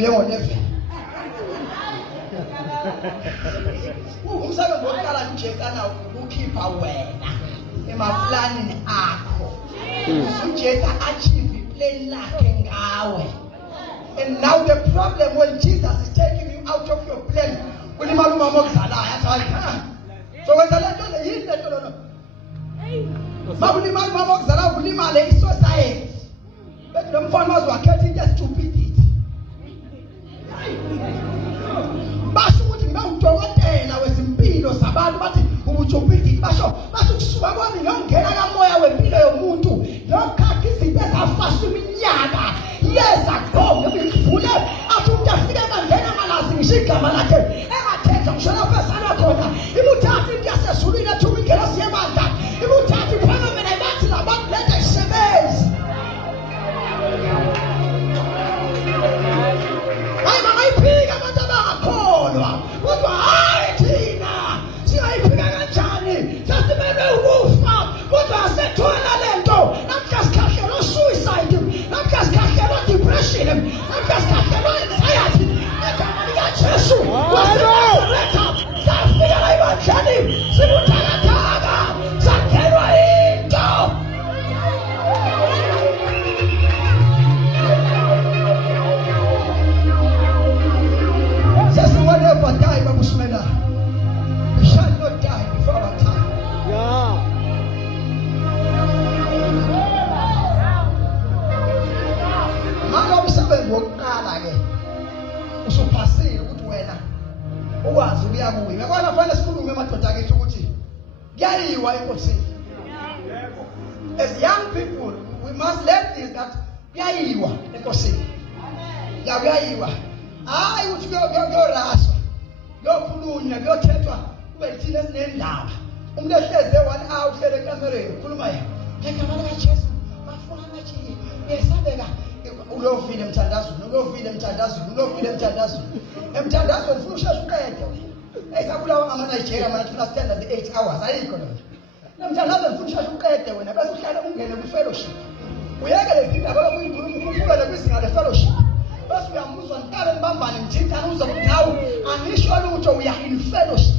uye ngo-11. Umsebenzi wokuqala uJesu ukukhipha wena emaplanini akho. uJesu achieve iplan lakhe ngawe. And now the problem when Jesus is taking you out of your plan, ulimala umama okuzalayo athi so wenza lento yini lento lona. Makulimala umama okuzalayo kulimale isociety. Bethi lo mfana wazwakhetha into stupidity. Basho ukuthi ngibawudokotela wezimpilo zabantu bathi ubutshupidity basho kusuka kwami ngiyongena kamoya wempilo yomuntu yokhakha izinto ezafasa iminyaka yeza gqonge ngivule athi umuntu afike bangena malazi ngisho igama lakhe engathetha ngishona phesana khona imuthatha into yasezulwini athi ingela siyebanda imuthatha iphakame bathi labantu lethe isebenzi. Hayi bangayiphika abantu abangakholwa kodwa hayi thina singayiphika kanjani sasimele ukufa kodwa asethola lento namhla sikhahlela suicide namhla sikhahlela depression namhla sikhahlela anxiety egama likaJesu waseNazaretha safika la ebandleni sibuthakathaka sakhelwa into. Never die, Babushmena. We shall not die before our time. Yeah. Mama umsebenzi wokuqala ke usuphasile ukuthi wena ukwazi ukuya kuwe. Ngakwana fanele sikhulume amadoda akethu ukuthi kuyayiwa enkosini. As young people, we must learn this that kuyayiwa enkosini. Kuyayiwa. Hayi uthi kuyoraswa yokhulunywa kuyothethwa kube thina esinendaba umuntu ehleze 1 hour uhlele ekamereni ukhuluma yena ngegama likaJesu bafuna ngathi uyesabeka ulovile emthandazweni emthandazweni futhi usheshe uqede esabulawa ngamaNigeria mana thina stand at 8 hours ayikho lona emthandazweni futhi usheshe uqede wena bese uhlala ungene kwi-fellowship uyekele izindaba lokuyikhuphula kwizinga le-fellowship. Basi uyamuzwa ntale mbambane mthintana uza ukuthi hawu angisho lutho we are in fellowship.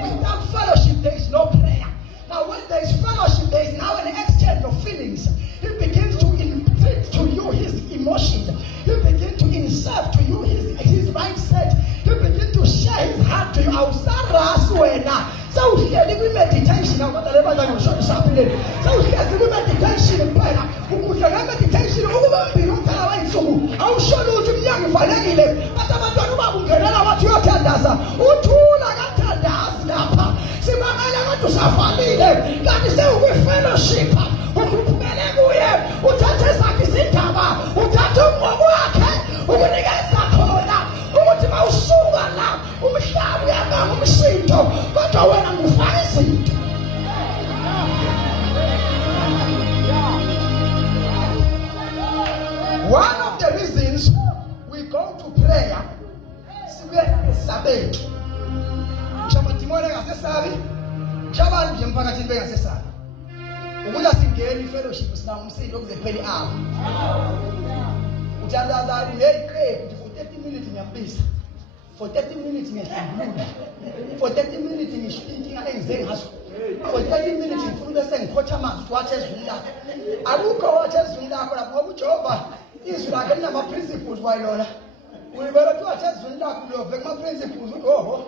Without fellowship there is no prayer. Now when there is fellowship there is now an exchange of feelings. He begins to inflict to you his emotions. He begins to insert to you his mindset. He begins to share his heart to you. Awusarasu wena sawuhleli kwi-meditation akodwa nje ngishonishapheleni sawuhlezi kwi-meditation kuphela ukudla nge-meditation ukubambile umphela wayinsuku awushona ukuthi umnyango uvalekile bathi abantwana babo ungenela wathi uyothandaza uthula kathandazi lapha sibangela abantu usavalile kanti sewukwi-fellowship ukuphumele kuye uthathe zakhe izindaba uthathe umnqobo wakhe ukunikeza khona ukuthi mawusuka la umhlaba uyabanga umshinto kodwa wena ngufaka izinto. One of the reasons we go to prayer sibe sabeki shabatimole ngasesabi shabantu nje emphakathini bengasesabi ukuba singena i-fellowship sina umsindo okuzepheli apha uthandaza ngeqephu for 30 minutes ngiyambisa for 30 minutes ngiyahlambulula for 30 minutes ngishintsha engize ngaso for 30 minutes ngifuna bese ngikhotha amanzi wathi ezwini lakho akukho wathi ezwini lakho lapho ngoba uJehova izwi lakhe linama principles wayilona uyibona ukuthi wathi ezwini lakho uyoveka ama principles uhoho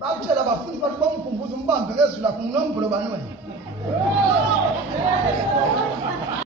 bakutshela abafundi bathi bamkhumbuza umbambe ngezwi lakho unomvulo bani wena